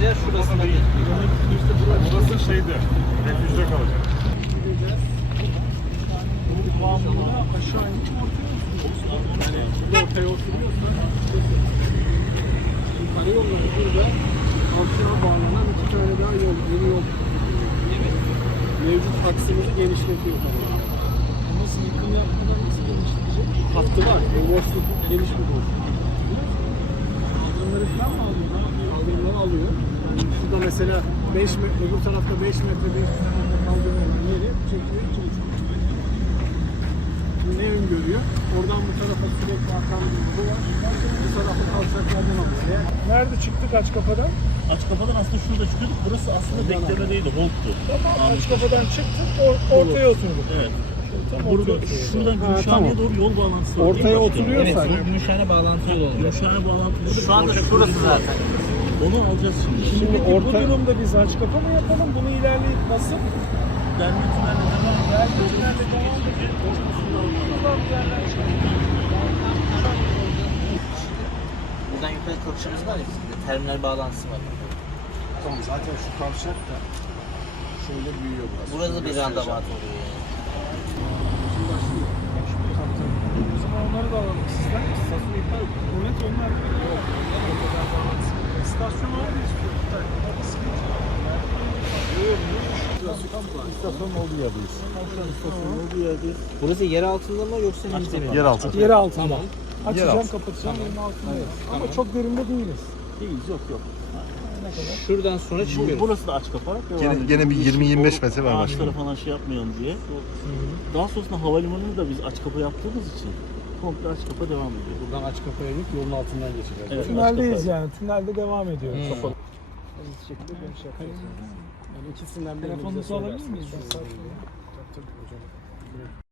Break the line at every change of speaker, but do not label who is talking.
kalacağız yer şurası. İşte
burası. burası şeydi. Refüjde kalacak. Bu, şey yani, bu shared... bağımlı aşağı inip
ortaya mı? Yani burada ortaya oturuyorsun. Kale yolları burada. Avşar bağlanan iki tane daha yol. Yeni yol. Evet. Mevcut taksimizi genişletiyor. Bu
nasıl yıkım yaptığında nasıl genişletecek?
Hattı var. Bu boşluk geniş bir boşluk.
Onları falan mı alıyor?
Onları alıyor mesela 5 metre, öbür tarafta 5 metre bir kaldırımın yeri çekiyor, çekiyor. Ne öngörüyor? Oradan bu tarafa sürekli akan bir bu var. Bu tarafı kalsaklardan yani. alıyor.
Nerede çıktık aç kafadan?
Aç kafadan aslında şurada çıkıyorduk. Burası aslında Ondan bekleme abi. değildi, holttu.
Tamam, aç kafadan çıktık, or oturdu. evet. ortaya oturduk.
Evet. Tam Burada şuradan Gümüşhane'ye tamam. doğru yol bağlantısı var.
Ortaya yok. Yok. oturuyorsan. Evet,
Gümüşhane bağlantı yolu oluyor.
Gümüşhane bağlantı yolu.
Şu anda şurası zaten.
Onu alacağız şimdi. Şimdi, şimdi orta... bu durumda dön biz aç kapı mı yapalım? Bunu ilerleyip nasıl?
Ben bir tünelde devam ediyorum. Ben bir tünelde devam ediyorum. Buradan yukarı kapışımız var ya bizim de. İşte, terminal bağlantısı var.
Tamam zaten şu kavşak da şöyle büyüyor biraz.
Burada şöyle bir randa var. Şey şey yani.
yani onları da alalım sizden. Sizden sonra yukarı. Bu net onlar. İstasyon
İstasyon oldu yerdeyiz. İstasyon oldu yerdeyiz. Burası yer altında mı yoksa yer altında. altında mı? Tamam. Yer altında. Yer altında.
Tamam. Açacağım kapatacağım tamam. altında. Evet. Ama tamam. çok derinde değiliz.
Değiliz yok yok. Şuradan sonra çıkıyoruz.
Burası da aç kapalı.
Gene, gene bir 20-25 metre var
başta. Ağaçlara falan şey yapmayalım diye. Daha sonrasında havalimanını da biz aç kapa yaptığımız için komple aç kapa devam ediyor.
Buradan aç kapaya inip yolun altından geçeceğiz.
Evet, Tünelleyiz yani. Tünelde devam ediyor. Hmm. Kapalı. Yani ikisinden
birini bize söylersiniz. Telefonunuzu alabilir miyiz? Tabii hocam.